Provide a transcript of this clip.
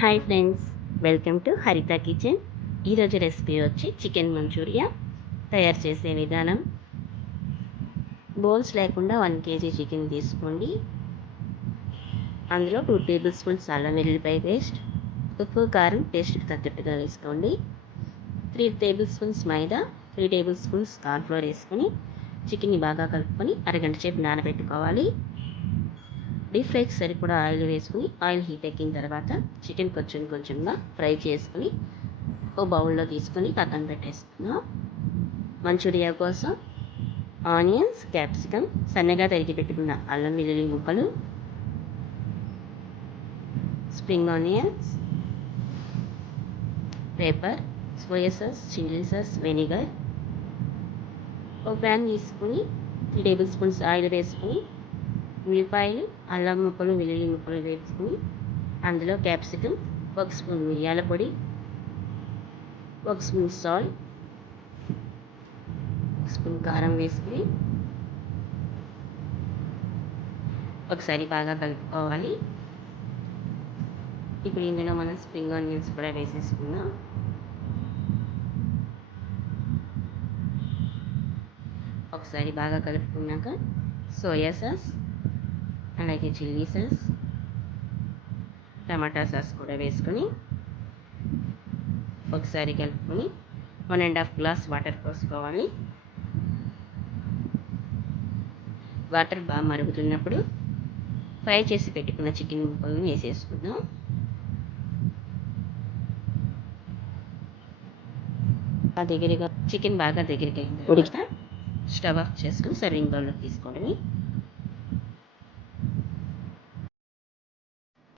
Hi friends, welcome to హరిత kitchen. ఈరోజు recipe వచ్చి చికెన్ మంచూరియా. తయారు చేసే విధానం: బోన్స్ లేకుండా 1 kg చికెన్ తీసుకోండి. అందులో 2 టేబుల్ స్పూన్స్ అల్లం వెల్లుల్లిపాయ పేస్ట్, ఉప్పు కారం టేస్ట్ తగ్గట్టుగా వేసుకోండి. 3 టేబుల్ స్పూన్స్ మైదా, 3 టేబుల్ స్పూన్స్ కార్న్ఫ్లోర్ వేసుకొని చికెన్ని బాగా కలుపుకొని అరగంట సేపు నానబెట్టుకోవాలి. డీప్ ఫ్రైకి సరిపడా ఆయిల్ వేసుకుని ఆయిల్ హీట్ ఎక్కిన తర్వాత చికెన్ కొంచెంగా ఫ్రై చేసుకుని ఓ బౌల్లో తీసుకొని పక్కన పెట్టేసుకుందాం. మంచూరియా కోసం ఆనియన్స్, క్యాప్సికమ్, సన్నగా తరిగి పెట్టుకున్న అల్లం వెల్లుల్లి ముక్కలు, spring onions, pepper, soya sauce, chilli sauce, vinegar. ఒక ప్యాన్ తీసుకుని 3 టేబుల్ స్పూన్స్ ఆయిల్ వేసుకుని ఉల్లిపాయలు, అల్లం ముక్కలు, వెల్లుల్లి ముక్కలు వేసుకుని అందులో క్యాప్సికమ్, 1 స్పూన్ మిరియాల పొడి, 1 స్పూన్ సాల్ట్, 1 స్పూన్ కారం వేసుకుని ఒకసారి బాగా కలుపుకోవాలి. ఇప్పుడు ఇందులో మనం స్ప్రింగ్ ఆనియన్స్ కూడా వేసేసుకుందాం. ఒకసారి బాగా కలుపుకున్నాక సోయా సాస్, అలాగే చిల్లీ సాస్, టమాటా సాస్ కూడా వేసుకొని ఒకసారి కలుపుకొని 1.5 గ్లాస్ వాటర్ పోసుకోవాలి. వాటర్ బాగా మరుగుతున్నప్పుడు ఫ్రై చేసి పెట్టుకున్న చికెన్ ముక్కలను వేసేసుకుందాం. చికెన్ బాగా దగ్గరికి అయిన తర్వాత స్టవ్ ఆఫ్ చేసుకుని సర్వింగ్ బౌల్లో తీసుకోవడమే.